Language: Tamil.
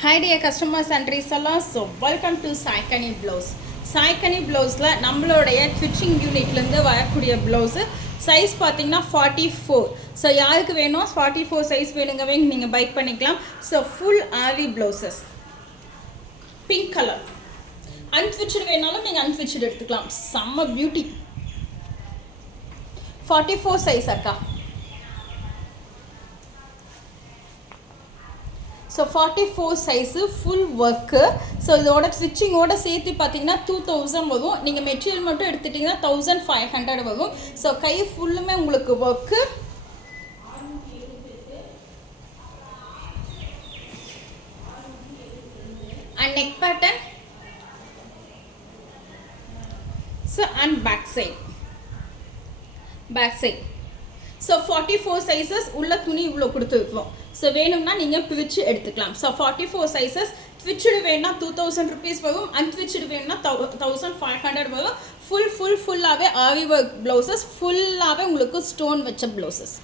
Hi dear customers and resellers, so welcome to Saikani Blouse. Saikani Blouseல நம்மளுடைய ஸ்டிச்சிங் யூனிட்லேருந்து வரக்கூடிய ப்ளவுஸு சைஸ் பார்த்தீங்கன்னா 44. ஸோ யாருக்கு வேணும் 44 சைஸ் வேணுங்கவே நீங்கள் பை பண்ணிக்கலாம். ஸோ ஃபுல் ஆரி ப்ளவுசஸ் பிங்க் கலர் அன்ஃபிச்சடு வேணாலும் நீங்கள் அன்ஃபிச்சடு எடுத்துக்கலாம். செம்ம பியூட்டி. 44 சைஸ் அக்கா. So 44 size full work. So இதோட ஸ்டிச்சிங்கோட சேர்த்து பார்த்தீங்கன்னா 2000 வரும். நீங்கள் மெட்டீரியல் மட்டும் எடுத்துட்டிங்கன்னா 1500 வரும். ஸோ கை ஃபுல்லுமே உங்களுக்கு work. And neck pattern. So and back side. So 44 sizes உள்ள துணி இவ்வளோ கொடுத்துருக்கோம். ஸோ வேணும்னா நீங்கள் பிரித்து எடுத்துக்கலாம். ஸோ 44 சைஸஸ் ட்விச்சடு வேணும்னா 2000 ருபீஸ் வரும். அன்ட்விச்சடு வேணும்னா 1500 வரும். ஃபுல்லாகவே ஆரி ஒர்க் ப்ளவுசஸ், ஃபுல்லாகவே உங்களுக்கு ஸ்டோன் வச்ச ப்ளவுசஸ்.